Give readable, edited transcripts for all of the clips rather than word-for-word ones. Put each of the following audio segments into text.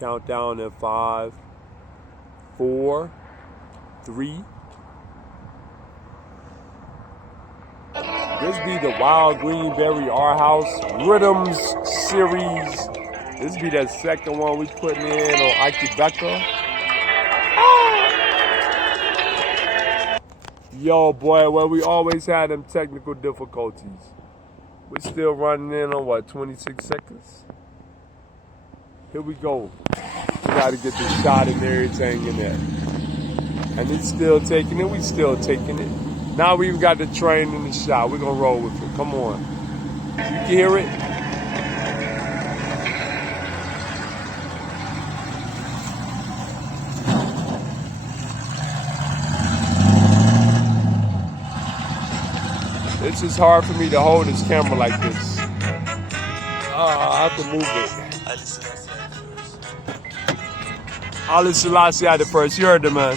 Countdown in 5, 4, 3. This be the Wild Greenberry ArtHouse RIDDIMS series. This be that second one we putting in on Akae Beka. Yo, boy, well, we always had them technical difficulties. We're still running in on, what, 26 seconds? Here we go. We got to get the shot and everything in there. And it's still taking it. We still taking it. Now we've got the train and the shot. We're going to roll with it. Come on. You can hear it? It's just hard for me to hold this camera like this. I have to move it. Ali Selassie had it first. You heard the man.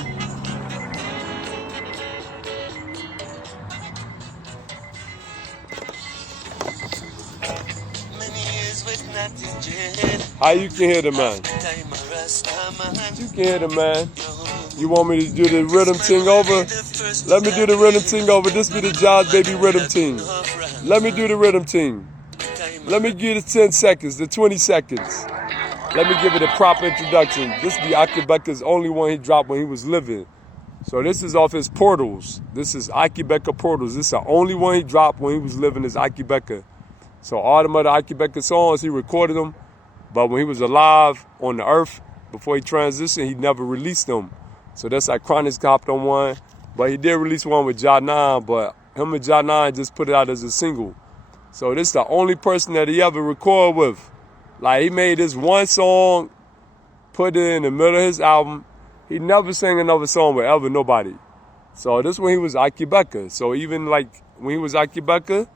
How you can hear the man? You can hear the man. You want me to do the rhythm thing over? Let me do the rhythm thing over. This be the Jazz Baby rhythm thing. Let me do the rhythm thing. Let me give it 10 seconds, the 20 seconds. Let me give it a proper introduction. This be Akae Beka's only one he dropped when he was living. So this is off his Portals. This is Akae Beka Portals. This is the only one he dropped when he was living is Akae Beka. So all the other Akae Beka songs, he recorded them. But when he was alive on the earth, before he transitioned, he never released them. So that's like Chronix hopped on one. But he did release one with Ja9, but him and Ja9 just put it out as a single. So this is the only person that he ever recorded with. Like, he made this one song, put it in the middle of his album. He never sang another song with ever nobody. So this when he was Akae Beka. So even like when he was Akae Beka,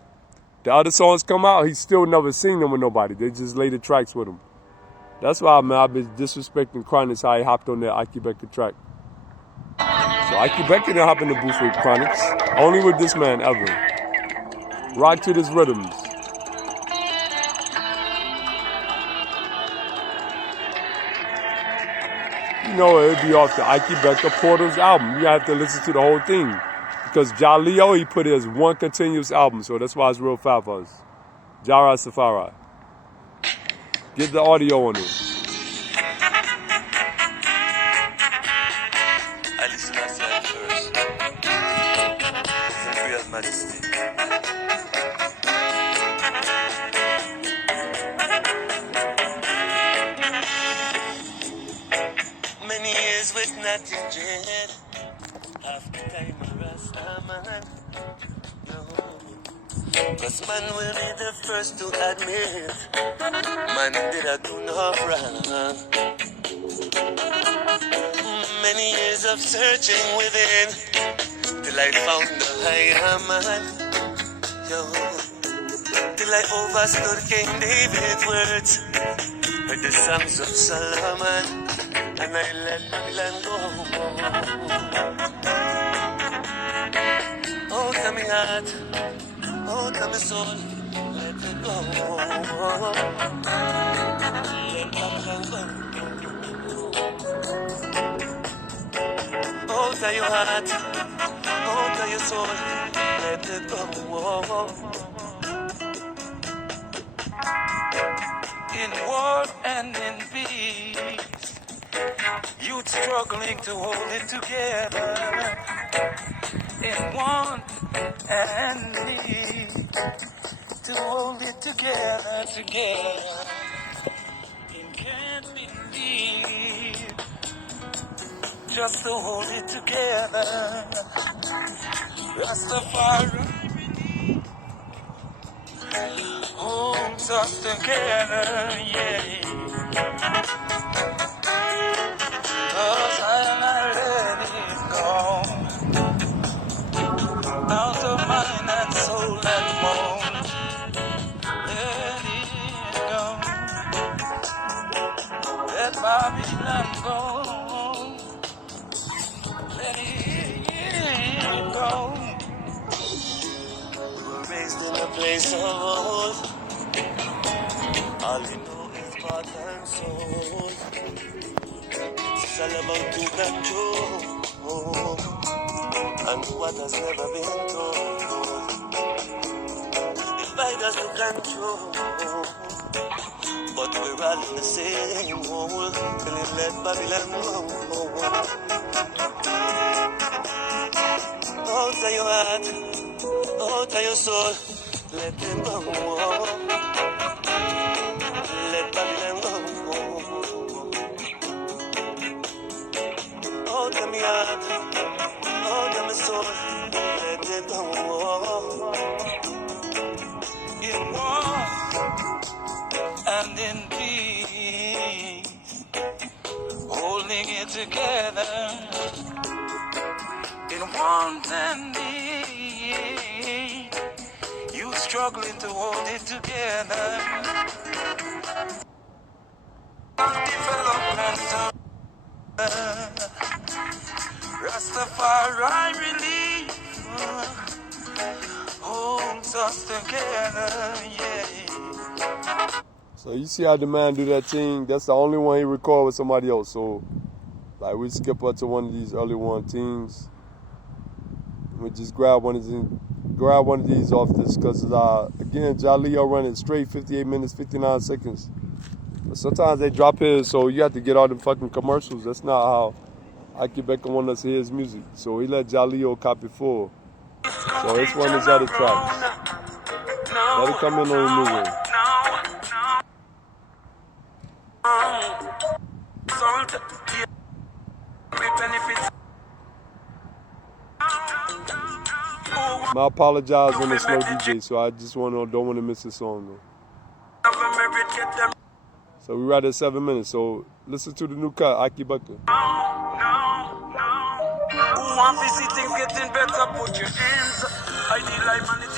the other songs come out, he still never sing them with nobody. They just lay the tracks with him. That's why, man, I've been disrespecting Chronix how he hopped on that Akae Beka track. So Akae Beka didn't hop in the booth with Chronix. Only with this man ever. Rock to this rhythms. You know, it'd be off the Akae Beka Portals album. You have to listen to the whole thing. Because Ja Leo, he put it as one continuous album, so that's why it's real fat for us. Jara Safari. Get the audio on it. I listen to that first. It's a real majesty. Many years with nothing dread. Half the time I rest a man. Cause man will be the first to admit man did I do no wrong. Many years of searching within till I found the higher man. Till I overstood King David's words with the songs of Solomon, and I let Babylon go. Oh, come me heart, oh, come me soul, let it go. Let Babylon go. Oh, to your heart, oh, to your soul, let it go. In war and in peace, youth struggling to hold it together. In want and need, to hold it together. In can't believe, just to hold it together. Rastafari holds us together, yeah. 'Cause I'm not letting go. Out of mind and soul and bone. Let it go. Let Babylon go. Let it go. We were raised in a place of old. All we know is heart and soul. It's all about to control, and what has never been told. Divide us to control, but we're all in the same hole, feeling let Babylon go. Out of your heart, out of your soul, let them go. Let Babylon go. Out of my heart, out of my soul, let it go. In war and in peace, holding it together. In want and need, you struggling to hold it together. Development, Rastafari relief holds us together, yeah. So you see how the man do that thing? That's the only one he record with somebody else. So like we skip up to one of these early one things. We just grab one of these off this because again Jaleo running straight 58 minutes 59 seconds. But sometimes they drop his, so you have to get all them fucking commercials. That's not how Akae Beka want us to hear his music. So he let Jaleo copy full. So it's one of his other tracks. Let it come in on the new one. I apologize on the slow DJ, so I just don't want to miss this song though. So we're right at 7 minutes, so listen to the new cut, Akae Beka.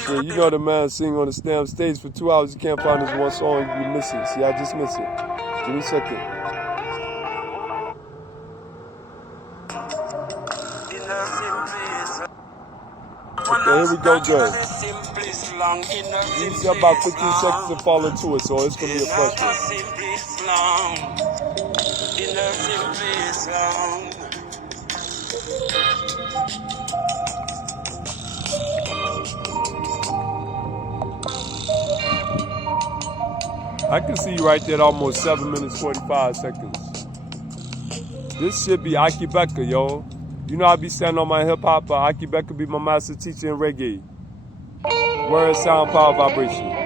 Yeah, you know the man sing on the damn stage for 2 hours, you can't find this one song, you miss it. See, I just miss it. Give me a second. Okay, here we go, good. It's about 15 seconds to fall into it, so it's going to be a fresh one. I can see you right there at almost 7 minutes, 45 seconds. This should be Akae Beka, yo. You know I be standing on my hip-hop, Akae Beka be my master teacher in reggae. Word, sound, power, vibration.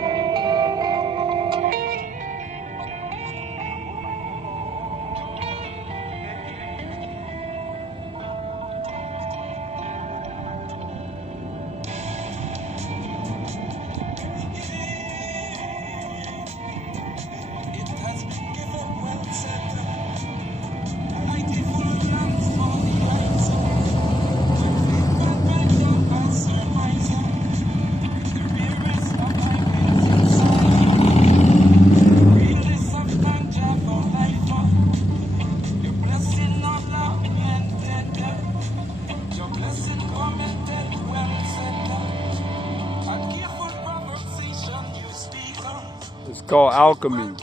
It's called Alchemy.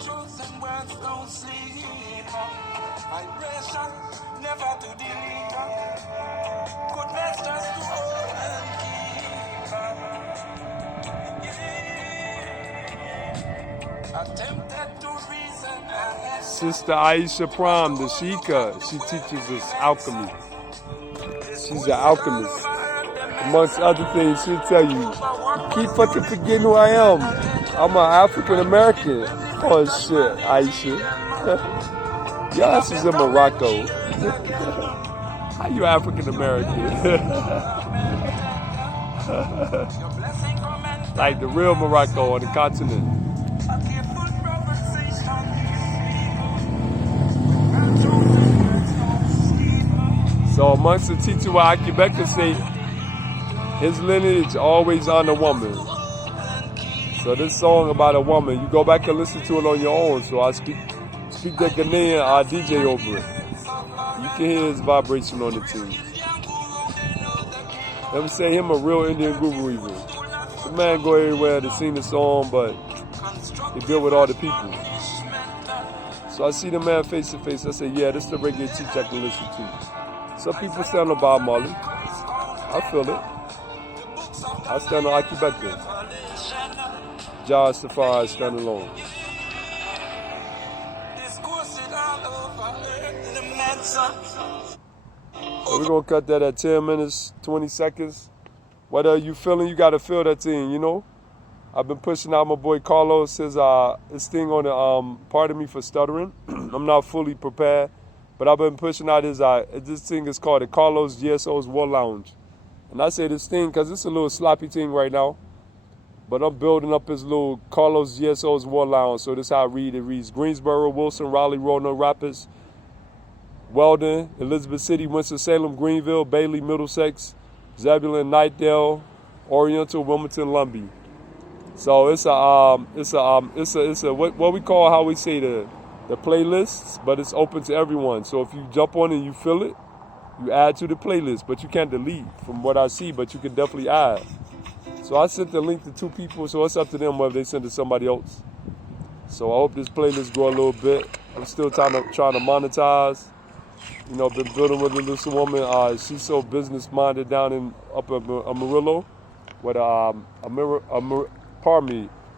Sister Aisha Pram, the Sheikah, she teaches us alchemy. She's an alchemist. Amongst other things, she'll tell you, you keep fucking forgetting who I am. I'm an African American. Oh shit, Aisha. Y'all is in Morocco. How you African American? Like the real Morocco on the continent. So amongst the teacher what Akae Beka say, his lineage always on a woman. So this song about a woman, you go back and listen to it on your own. So I speak that Ghanaian DJ over it. You can hear his vibration on the tune. Let me say him a real Indian guru even. The man go everywhere to sing the song, but he built with all the people. So I see the man face to face. I say, yeah, this is the regular teacher I can listen to. Some people stand on Bob Marley. I feel it. I stand on Akae Beka. Jah Safari stand alone. So we're going to cut that at 10 minutes, 20 seconds. Whatever you feeling, you got to feel that thing, you know? I've been pushing out my boy Carlos, his thing on the, pardon me for stuttering. I'm not fully prepared, but I've been pushing out his, this thing is called the Carlos GSO's War Lounge. And I say this thing because it's a little sloppy thing right now, but I'm building up his little Carlos GSO's War Lounge. So this is how I read. It reads Greensboro, Wilson, Raleigh, Roanoke Rapids, Weldon, Elizabeth City, Winston-Salem, Greenville, Bailey, Middlesex, Zebulon, Nightdale, Oriental, Wilmington, Lumbee. So it's a what we call, how we say, the playlists, but it's open to everyone. So if you jump on and you feel it, you add to the playlist, but you can't delete from what I see, but you can definitely add. So I sent the link to 2 people, so it's up to them whether they send it to somebody else. So I hope this playlist grow a little bit. I'm still trying to monetize. You know, been building with this woman. She's so business minded down in Amarillo, where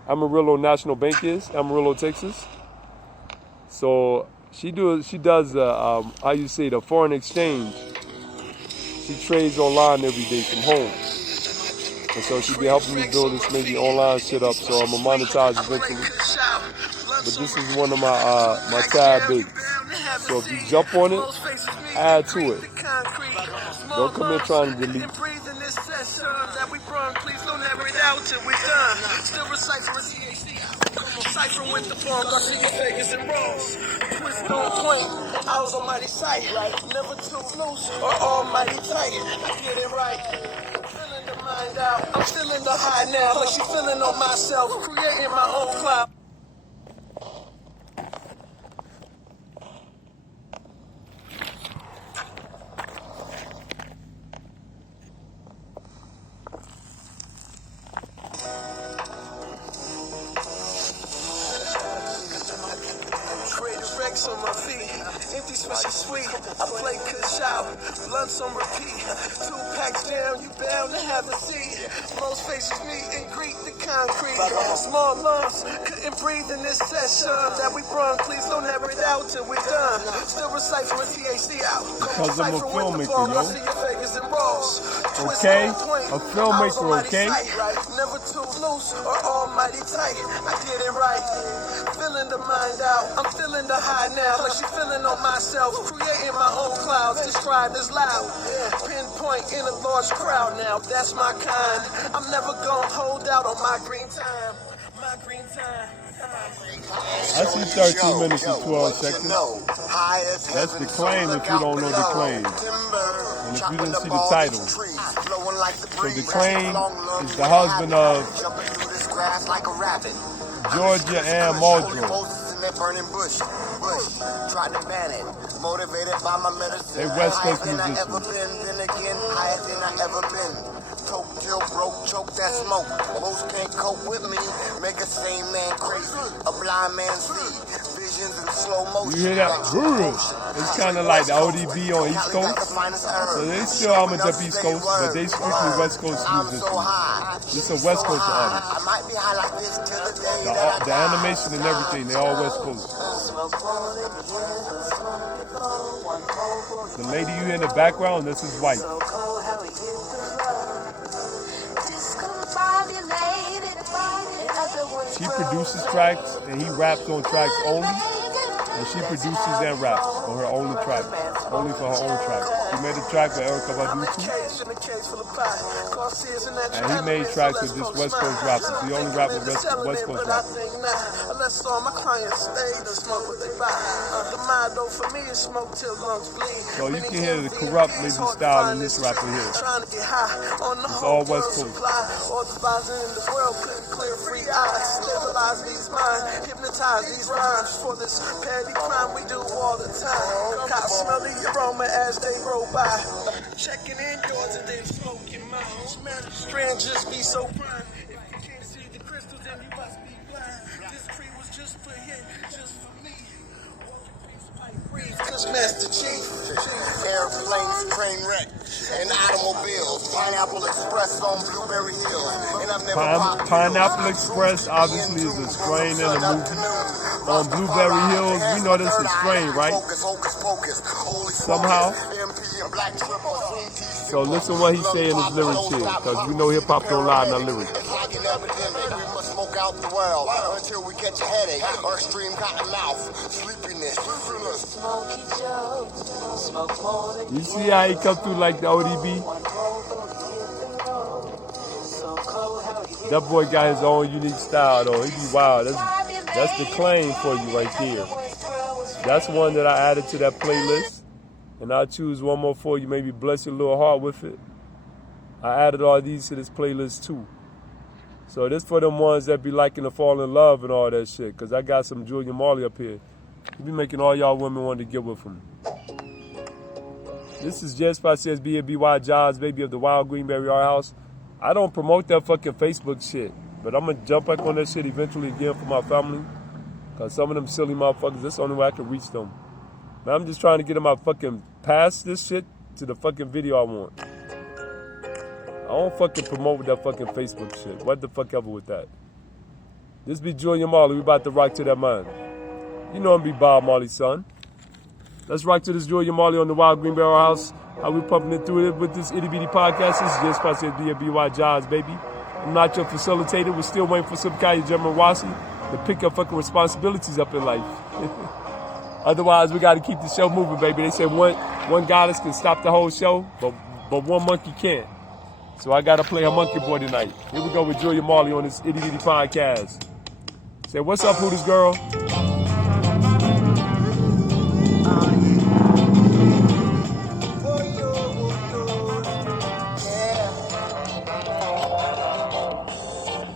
Amarillo National Bank is, Amarillo, Texas. So she does how you say, the foreign exchange. She trades online every day from home. And so she be helping me build this maybe online shit up, so I'm gonna monetize eventually. But this is one of my tab baits. So if you jump on it, add to it. Don't come in trying to delete. Cypher with the form, I see your figures and rolls. Twist on point, I was almighty sight, right? Never too loose or almighty tight. I get it right. Feeling the mind out, I'm feeling the high now. Like she feeling on myself, creating my own cloud. On my feet, empty swishy sweet. I play kush out, blunts on repeat. 2 packs down, you bound to have a seat. Most faces meet and greet the concrete. Small lungs, couldn't breathe in this session that we brung. Please don't ever it out till we're done. Still recycling THC out. Because I'm a filmmaker, yo. Okay, a filmmaker, okay? Never too loose or almighty tight. I get it right. Feeling the mind out, I'm feeling the high now. Like she feeling on myself, creating my own clouds, described as loud. Pinpoint in a large crowd now, that's my kind. I'm never gonna hold out on my green time. My green time. I see 13 minutes and 12 seconds. That's the claim if you don't know the claim. And if you didn't see the title. So the claim is the husband of Georgia and Muldrow. They West Coast musicians. Toke till broke, choke that smoke. Most can't cope with me. Make a sane man crazy. A blind man see visions in slow motion. You hear that? It's kind of like the ODB on East Coast. So they still homage up East Coast, but they strictly West Coast musicians. This is a West Coast artist. The animation and everything, they all West Coast. The lady you hear in the background, this is white. She produces tracks and he raps on tracks only, and she produces and raps on her only track, only for her own track. She made a track with Erykah Badu too, and he made tracks with just West Coast rappers. He only rap with West Coast rappers. So you can hear the corrupt maybe style in this rapper here. It's all West Coast. Stabilize these minds, hypnotize these rhymes for this petty crime we do all the time. Cop smell the aroma as they roll by. Checking in yours and then smoking mine. Man, strands just be so prime. If you can't see the crystals, then you must be blind. This tree was just for him, just for me. much, Master Chief. Airplanes, train wreck, and automobiles. Pineapple Express on Blueberry Hill. And I've never Pineapple Express obviously is a strain in the movie. On Blueberry Hills, we know this is a strain, right? Somehow. So listen what he's saying in his lyrics here, because we know hip hop don't lie in our lyrics. Smoke out the world until we catch a headache or extreme cotton mouth, sleepiness. You see how he come through like the ODB? That boy got his own unique style though. He be wild. That's the claim for you right there. That's one that I added to that playlist. And I'll choose one more for you. Maybe bless your little heart with it. I added all these to this playlist too. So this for them ones that be liking to fall in love and all that shit. Because I got some Julian Marley up here. He be making all y'all women want to get with him. This is Just by says B.A.B.Y. Jobs, baby of the Wild Greenberry ArtHouse. I don't promote that fucking Facebook shit. But I'm going to jump back on that shit eventually again for my family. Because some of them silly motherfuckers, that's the only way I can reach them. Man, I'm just trying to get them out fucking past this shit to the fucking video I want. I don't fucking promote with that fucking Facebook shit. What the fuck ever with that? This be Julian Marley. We about to rock to that man. You know him be Bob Marley's son. Let's rock to this Julian Marley on the Wild Greenberry House. How we pumping it through it with this itty bitty podcast. This is Just by says B.A.B.Y. Jobs, baby. I'm not your facilitator. We're still waiting for some guy, General Wasi, to pick up fucking responsibilities up in life. Otherwise, we got to keep the show moving, baby. They say one goddess can stop the whole show, but one monkey can't. So I got to play a monkey boy tonight. Here we go with Julia Marley on this itty bitty podcast. Say, what's up, Hooters girl?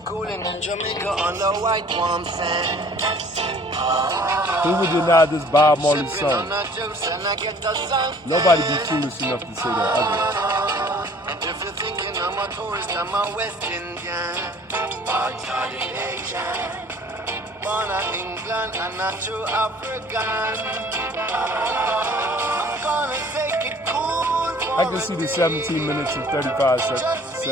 Cooling in Jamaica on the white warm sand. Who would deny this Bob Marley's son? Nobody be foolish enough to say that ever. And if you're thinking I'm a tourist, I'm a West Indian. Part-hearted Asian. Born in England and a true African. I'm gonna take it cool. I can see the 17 minutes and 35 seconds.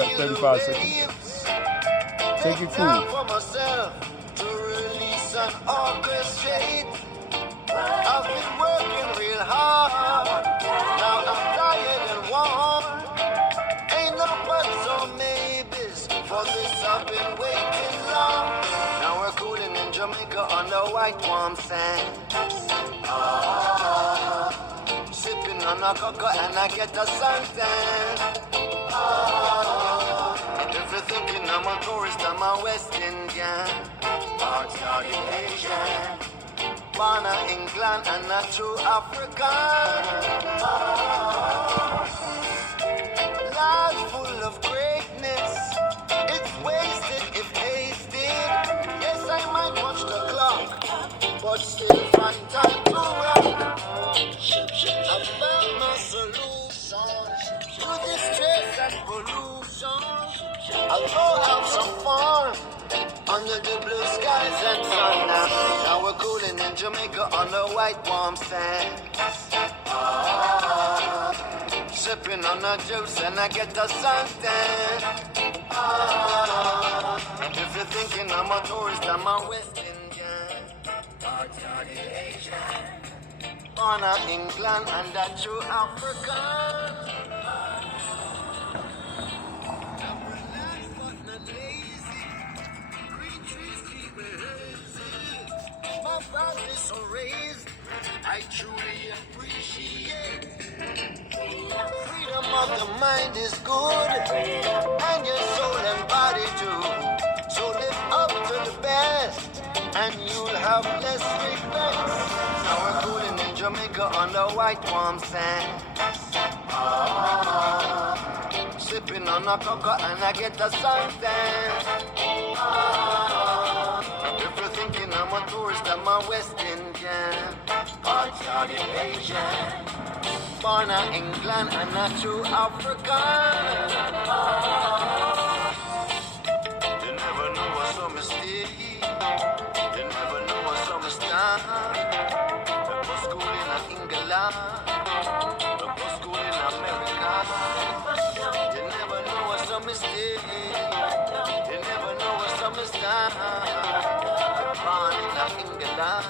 Take it cool. For myself to release and orchestrate. I've been working real hard. Now I'm tired and worn. Ain't no buts or maybes. For this I've been waiting long. Now we're cooling in Jamaica on the white warm sand. Sipping on a cocoa and I get a suntan. If you're thinking I'm a tourist, I'm a West Indian. Part-hearted Asian. Born in England and a true African. Life full of greatness. It's wasted if tasted. Yes, I might watch the clock, but still find time to rock. I found my solution to this stress and pollution. I'll go have some fun under the blue skies and sun. Now we're cooling in Jamaica on the white warm sand. Sipping on a juice and I get the suntan. If you're thinking I'm a tourist, I'm a West Indian. Part-hearted Asian. Born in England and a true African. My family so raised, I truly appreciate. Freedom of the mind is good, and your soul and body too. So live up to the best, and you'll have less regrets. Now we're cooling in Jamaica on the white warm sand. Sipping on a cocoa and I get the suntan. If you're thinking I'm a tourist, I'm a West Indian. Part-hearted Asian. Born in England and a true African. You never know what's so mistake. You never know what's so mistake. I was school in England Go school in America. You never know what's a mistake. You never know what's a mistake. Born in England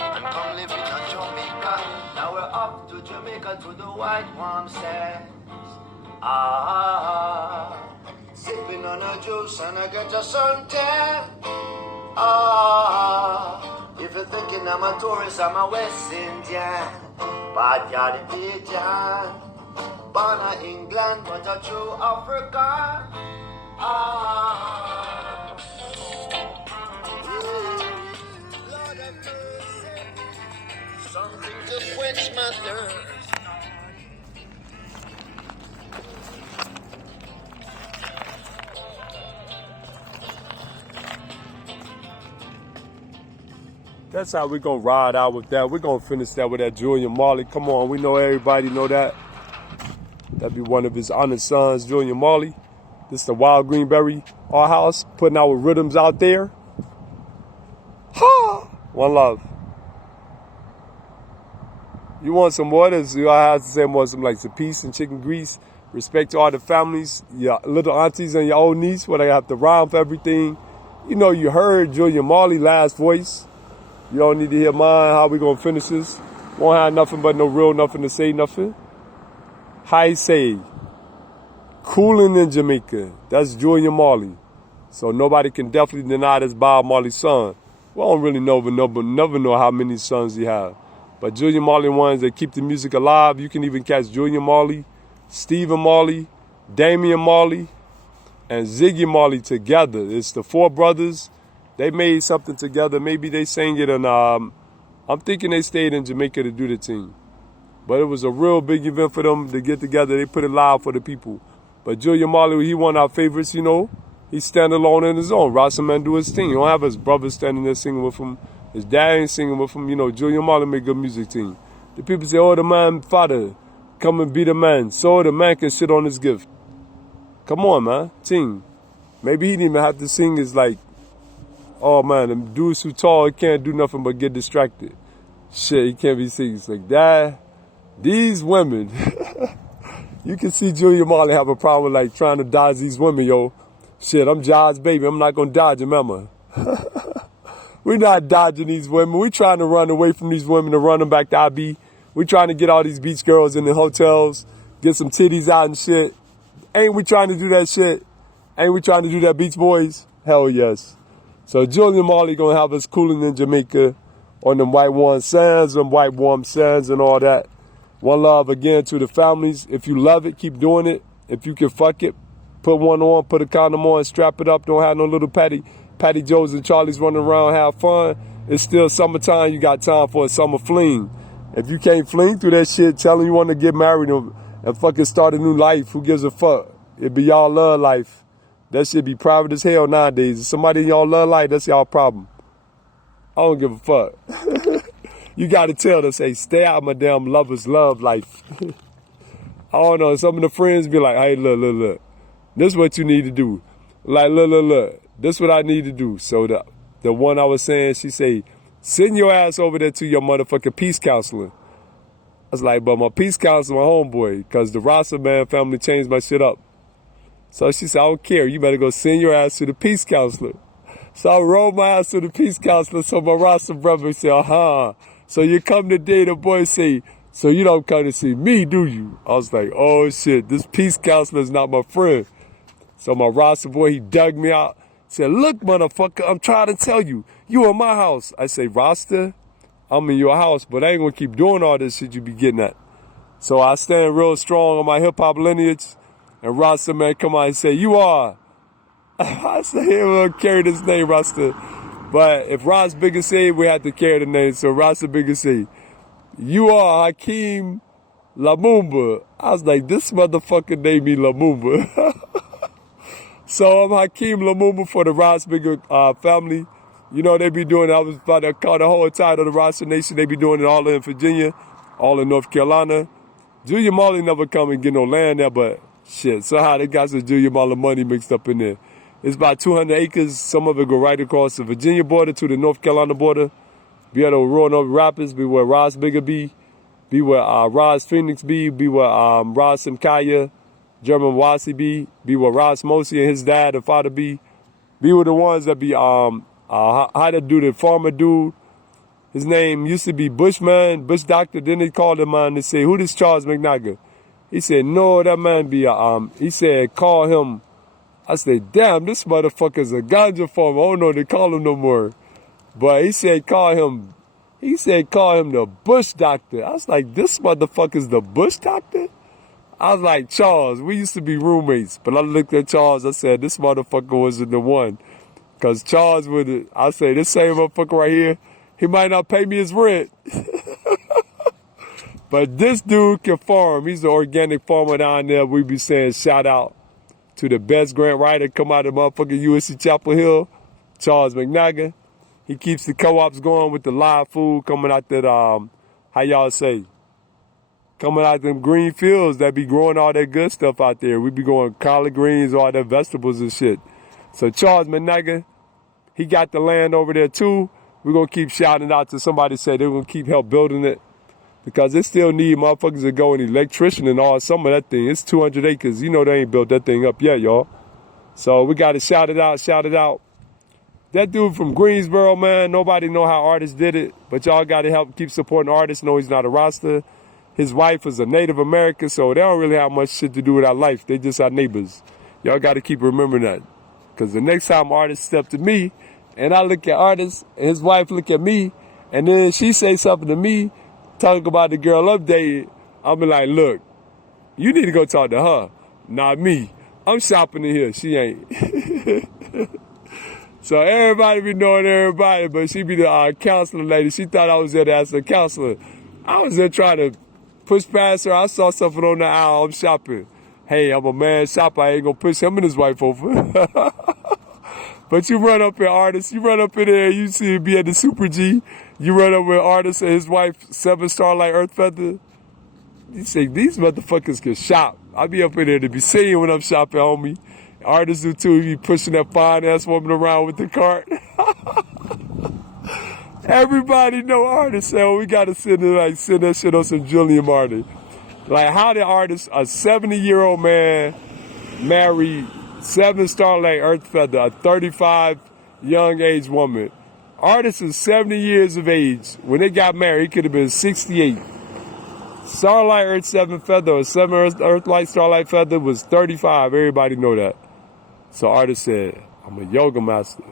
and come live in Jamaica. Now we're up to Jamaica to the white warm sands. Sipping on a juice and I get a suntan. If you're thinking I'm a tourist, I'm a West Indian. But you're the Pigeon. Born in England, but a true African. Lord have mercy. Something to quench my thirst. That's how we're going to ride out with that. We're going to finish that with that Julian Marley. Come on, we know everybody know that. That'd be one of his honored sons, Julian Marley. This is the Wild Greenberry ArtHouse, putting our rhythms out there. Ha! One love. You want some waters? You have to say more some like some peace and chicken grease. Respect to all the families, your little aunties and your old niece, where they have to rhyme for everything. You know, you heard Julian Marley last voice. You don't need to hear mine. How we gonna finish this? Won't have nothing but no real nothing to say nothing. High say, cooling in Jamaica. That's Julian Marley. So nobody can definitely deny that's Bob Marley's son. We don't really never know how many sons he have. But Julian Marley ones that keep the music alive. You can even catch Julian Marley, Stephen Marley, Damian Marley, and Ziggy Marley together. It's the four brothers. They made something together. Maybe they sang it, and I'm thinking they stayed in Jamaica to do the thing. But it was a real big event for them to get together. They put it live for the people. But Julian Marley, he one of our favorites, you know. He's standing alone in his own. Rastaman do his thing. You don't have his brother standing there singing with him. His dad ain't singing with him. You know, Julian Marley make good music team. The people say, oh, the man, father, come and be the man. So the man can sit on his gift. Come on, man. Ting. Maybe he didn't even have to sing his like, oh man, them dudes who tall, he can't do nothing but get distracted. Shit, he can't be singing. It's like that. These women, you can see Julian Marley have a problem like trying to dodge these women, yo. Shit, I'm Jai's baby. I'm not gonna dodge them, remember? We're not dodging these women. We're trying to run away from these women to run them back to IB. We're trying to get all these beach girls in the hotels, get some titties out and shit. Ain't we trying to do that shit? Ain't we trying to do that, Beach Boys? Hell yes. So Julian Marley gonna have us cooling in Jamaica on them white warm sands, and all that. One love again to the families. If you love it, keep doing it. If you can fuck it, put one on, put a condom on, strap it up. Don't have no little Patty Joes and Charlies running around, have fun. It's still summertime. You got time for a summer fling. If you can't fling through that shit, telling you want to get married and fucking start a new life, who gives a fuck? It be y'all love life. That shit be private as hell nowadays. If somebody in y'all love life, that's y'all problem. I don't give a fuck. You got to tell them, say, stay out of my damn lover's love life. I don't know. Some of the friends be like, hey, look. This is what you need to do. Like, look. This is what I need to do. So the one I was saying, she say, send your ass over there to your motherfucking peace counselor. I was like, but my peace counselor, my homeboy, because the Rasta man family changed my shit up. So she said, I don't care. You better go send your ass to the peace counselor. So I rolled my ass to the peace counselor. So my Rasta brother said, so you come today, the boy say, so you don't come to see me, do you? I was like, oh shit, this peace counselor is not my friend. So my Rasta boy, he dug me out. Said, look, motherfucker, I'm trying to tell you, you in my house. I say, Rasta, I'm in your house, but I ain't gonna keep doing all this shit you be getting at. So I stand real strong on my hip hop lineage. And Rasta man come out and say, you are. I said, here we'll carry this name, Rasta. But if Ras Bigger say, we have to carry the name. So Rasta Bigger say, you are Hakeem Lumumba. I was like, this motherfucker named me Lumumba. So I'm Hakeem Lumumba for the Ras Bigger family. You know, they be doing it. I was about to call the whole title of the Rasta Nation. They be doing it all in Virginia, all in North Carolina. Julian Marley never come and get no land there, but shit, somehow they got some Julian Marley money mixed up in there. It's about 200 acres. Some of it go right across the Virginia border to the North Carolina border. Be at the Roanoke Rapids, be where Ras Bigger be. Be where Roz Phoenix be where Roz Simkaya, German Wasi be where Roz Mosi and his dad and father be where the ones that be how to do the farmer dude. His name used to be Bushman, Bush Doctor. Then they called him on and say, who this Charles McNaga? He said, no, that man be he said, call him. I said, damn, this motherfucker's a ganja farmer. I don't know they call him no more. But he said, call him the Bush Doctor. I was like, this motherfucker's the Bush Doctor? I was like, Charles, we used to be roommates. But I looked at Charles, I said, this motherfucker wasn't the one. Because Charles I say, this same motherfucker right here, he might not pay me his rent. But this dude can farm. He's an organic farmer down there. We be saying shout out to the best grant writer come out of motherfucking USC Chapel Hill, Charles McNaga. He keeps the co-ops going with the live food coming out that, how y'all say, coming out them green fields that be growing all that good stuff out there. We be going collard greens, all that vegetables and shit. So Charles McNaga, he got the land over there too. We're going to keep shouting out to somebody say they're going to keep help building it because they still need motherfuckers to go and electrician and all some of that thing. It's 200 acres. You know they ain't built that thing up yet, y'all. So we got to shout it out. That dude from Greensboro, man, nobody know how artists did it, but y'all got to help keep supporting artists. No, he's not a roster. His wife is a Native American, so they don't really have much shit to do with our life. They just our neighbors. Y'all got to keep remembering that. Because the next time artists step to me, and I look at artists, and his wife look at me, and then she say something to me, talk about the girl updated, I'll be like, look, you need to go talk to her, not me. I'm shopping in here. She ain't. So everybody be knowing everybody, but she be the counselor lady. She thought I was there to ask her counselor. I was there trying to push past her. I saw something on the aisle. I'm shopping. Hey, I'm a man shopper. I ain't gonna push him and his wife over. But you run up in artists. You run up in there. You see him be at the Super G. You run up with artists and his wife, 7 Starlight Earth Feather. You say, these motherfuckers can shop. I be up in there to be seen when I'm shopping, homie. Artists do too. You be pushing that fine ass woman around with the cart. Everybody know artists. So we gotta send that shit on some Julian Martin. Like how the artist, a 70-year-old man, marry 7 Starlight Earth Feather, a 35 young age woman. Artist is 70 years of age. When they got married, he could have been 68. Starlight Earth 7 Feather or 7 Earthlight Starlight Feather was 35. Everybody know that. So artist said, I'm a yoga master.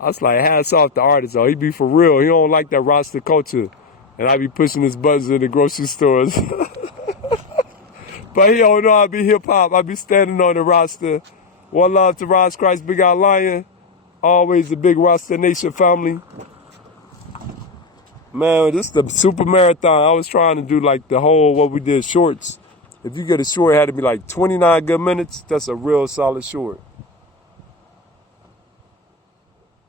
I was like, hats off to artist. Oh, he be for real. He don't like that roster culture. And I be pushing his buttons in the grocery stores. But he don't know I be hip hop. I be standing on the roster. One love to Ross Christ, Big Eye Lion. Always a big roster nation family. Man, this is the super marathon. I was trying to do like the whole, what we did, shorts. If you get a short, it had to be like 29 good minutes. That's a real solid short.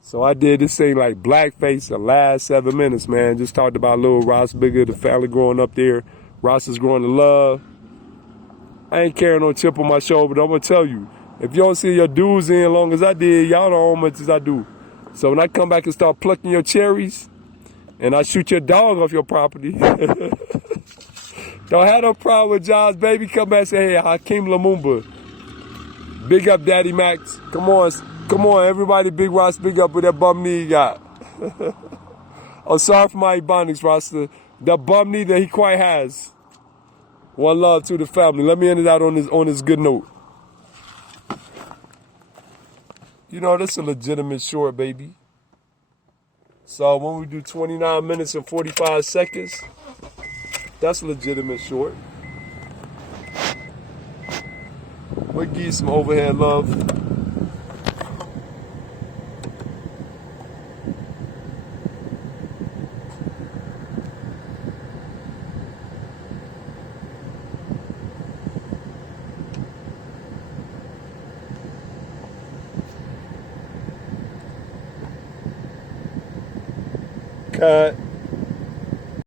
So I did this thing like blackface the last 7 minutes, man. Just talked about little Ross Bigger, the family growing up there. Ross is growing to love. I ain't carrying no chip on my shoulder, but I'm going to tell you, if you don't see your dudes in as long as I did, y'all don't know how much as I do. So when I come back and start plucking your cherries, and I shoot your dog off your property, don't have no problem with John's baby. Come back and say, hey, Hakeem Lumumba. Big up Daddy Max. Come on, everybody, Big Ross, big up with that bum knee he got. Oh, sorry for my Ebonics roster. That bum knee that he quite has. One love to the family. Let me end it out on this good note. You know, this is a legitimate short, baby. So when we do 29 minutes and 45 seconds, that's a legitimate short. We'll give you some overhead love. Cut.